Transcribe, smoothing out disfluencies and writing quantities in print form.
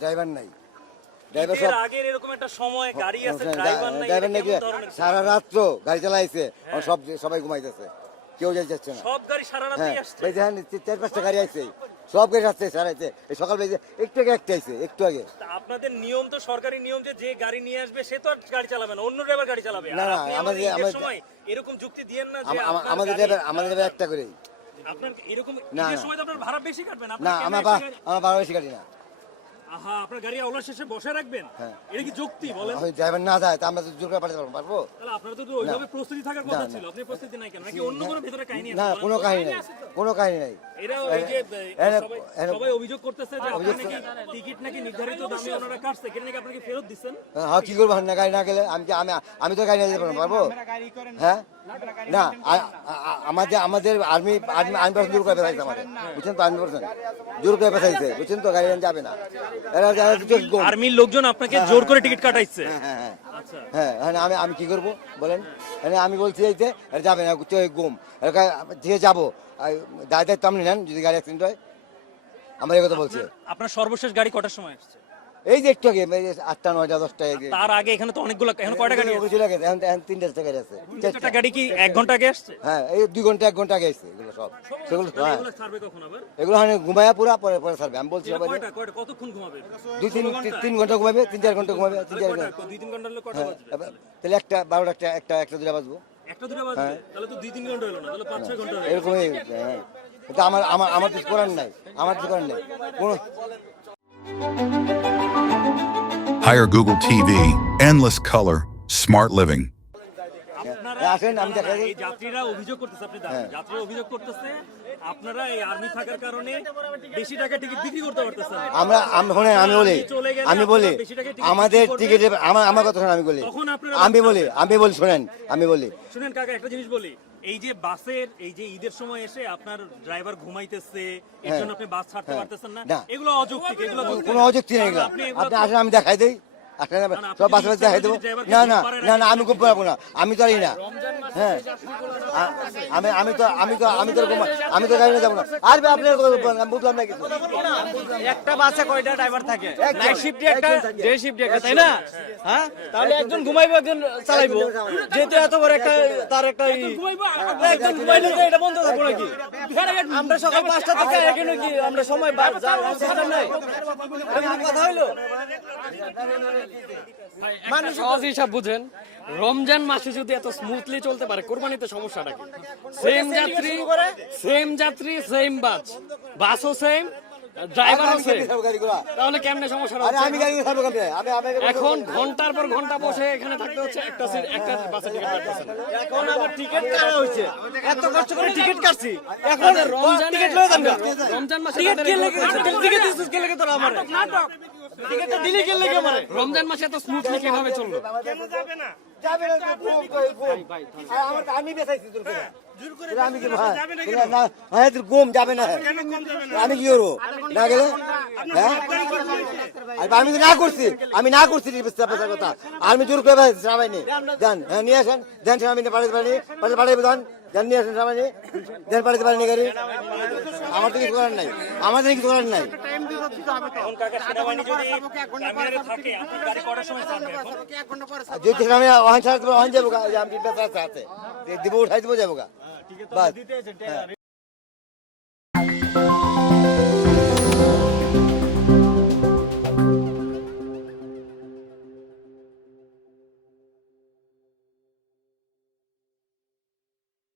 Driver নাই। Driver সব আগের এরকম একটা সময় গাড়ি আছে, ড্রাইভার নাই, ড্রাইভার নাকি সারা রাত্র গাড়ি চালাইছে, সবাই ঘুমাইতেছে, কেউ যাচ্ছে না। সব গাড়ি সারা রাতই আসছে। এই দেখেন 4-5টা গাড়ি আছে, সব গাড়ি আসছে সারাইছে। এই সকাল বেজে একটু আগে একটা আইছে, একটু আগে। আপনাদের নিয়ম তো সরকারি নিয়ম যে গাড়ি নিয়ে আসবে সে তো আর গাড়ি চালাবে না, অন্য ড্রাইভার গাড়ি চালাবে। না না, আমাদের সময় এরকম যুক্তি দিয়েন না যে আমাদের ড্রাইভার একটা করে। আপনার এরকম ঈদের সময় তো আপনার ভাড়া বেশি কাটবেন। না, আমার ভাড়া বেশি কাটি না। আহা, আপনার গাড়ি আওলা শেষে বসে রাখবেন, এটা কি যুক্তি বলেন? ড্রাইভার না যায় তা আমরা জোর করে পাঠাতে পারবো? তাহলে আপনার তো ওইভাবে প্রস্তুতি থাকার কথা ছিল, আপনি প্রস্তুতি নাই কেন? নাকি অন্য কোনো ভেতরে কাহিনী আছে? না, কোনো কাহিনী নাই, কোনো কাহিনী নাই। এরা এই যে সবাই অভিযোগ করতেছে যে আপনি নাকি টিকিট নাকি নির্ধারিত দামে ওনারা কাটছে, কেন নাকি আপনাকে ফেরত দিচ্ছেন? হ্যাঁ, কি করবো না, গাড়ি না গেলে আমি তো গাড়ি নিয়ে যেতে পারবো। হ্যাঁ না, আমাদের আর্মি পার্সন জোর করে পেছাইছে আমাদের, বুঝছেন তো? আর্মি পার্সন জোর করে পেছাইছে, বুঝছেন তো? গাড়ি যাবে না। আর্মির লোকজন আপনাকে জোর করে টিকিট কাটাইছে? হ্যাঁ, আমি কি করবো বলেন? আমি বলছি এইতে যাবে না, গুম দিয়ে যাবো, দায়িত্ব আপনি নেন যদি গাড়ি অ্যাক্সিডেন্ট হয়। আমার এই কথা বলছে। আপনার সর্বশেষ গাড়ি কটার সময় আসছে? এই যে একটু আগে, 8টা 9টা 10টা। তার আগে এখানে তো অনেকগুলো, এখন কয়টা গাড়ি আছে? এখন 3টা গাড়ি আছে। 3টা গাড়ি কি 1 ঘন্টা আগে আসছে? হ্যাঁ, এই 2 ঘন্টা 1 ঘন্টা আগে আসছে এগুলো সব। সেগুলো এগুলো ছাড়বে কখন আবার? এগুলো ঘুমায়া পুরা পরে ছাড়বে। আমি বলছি কয়টা কতক্ষণ ঘুমাবে? 2-3 ঘন্টা ঘুমাবে, 3-4 ঘন্টা ঘুমাবে। 3-4 ঘন্টা, 2-3 ঘন্টা হলে কটা বাজবে? তাহলে 1টা 2টা বাজবো। 1টা 2টা বাজবে, তাহলে তো 2-3 ঘন্টা হলো না, তাহলে 5-6 ঘন্টা হলো। এরকমই। হ্যাঁ, এটা আমার কিছু করার নাই, আমার কিছু করার নাই কোনো। Hire Google TV, endless color, smart living. আসেন, আমি দেখাই দিই। এই যাত্রীরা অভিযোগ করতেছে, আপনি দাঁড়ান, যাত্রীরা অভিযোগ করতেছে আপনারা এই আর্মি থাকার কারণে বেশি টাকা টিকিট বিক্রি করতে পারতেছেন। আমি বলি আমাদের টিকিটে আমার কথা শোনেন। আমি বলি শুনেন কাকা, একটা জিনিস বলি, এই যে বাসের এই যে ঈদের সময় এসে আপনার ড্রাইভার ঘুমাইতেছে, এর জন্য আপনি বাস ছাড়তে পারতেছেন না, এগুলো অযৌক্তিক। এগুলো কোনো অযৌক্তিক নেই। আপনি আসেন, আমি দেখাই দিই। সব বাসে দেখাই দেবো। না, আমি খুব পারবো না, আমি তো না। হ্যাঁ, আমি তো গাড়ি নিয়ে যাবো না। আর আপনি বুঝলাম না কিছু। একটা বাসে কয়টা ড্রাইভার থাকে? নাইট শিফটে একটা, ডে শিফটে একটা, তাই না? হ্যাঁ, তাহলে একজন ঘুমাইবো, একজন চালাইবো। যেহেতু এত বড় একটা তার একটা একজন ঘুমাইলে তো এটা বন্ধ থাকবো নাকি? আমরা সকাল 5টা থেকে এখানে কি আমরা সময় সিস্টেম নাই? কথা হইলো মানুষ সহজ হিসাব বুঝেন। রমজান মাসে যদি এত স্মুথলি চলতে পারে, কোরবানিতে সমস্যাটা কি? সেম যাত্রী সেম বাসও সেম, ড্রাইভারও সেম, তাহলে কেমনে সমস্যা হচ্ছে? এখন ঘন্টার পর ঘন্টা বসে এখানে থাকতে হচ্ছে, একটা বাসে টিকিট কাটতেছে না। এখন আবার টিকিট কাটা হইছে, এত কষ্ট করে টিকিট কাটছি, এখন রমজান টিকিট লয়ে যান না। রমজান মাসে টিকিট দিছিস কে লাগে তোরা? আমার টিকিটটা দিলি কে লাগে? আমার রমজান মাসে এত স্মুথলি কিভাবে চললো? কেন যাবে না? আমি বেচাইছি তোর করে। আমি কি ঘুম যাবে না? আমি কি করবো না গেলে? হ্যাঁ, আমি না করছি কথা। আমি জোর করে সামাইনি দেন। হ্যাঁ, নিয়ে আসেন, দেন আমি পাঠাতে পারিনি, পাঠাবে দেন, দেন নিয়ে আসেন সামাইনি, দেন পাঠাতে পারিনি গাড়ি। আমার তো কিছু করার নাই, আমাদের কিছু করার নাই। যদি আমি ওখানে ছাড়তে যাবো, আমি দিব, উঠাই দিব, যাবো গা।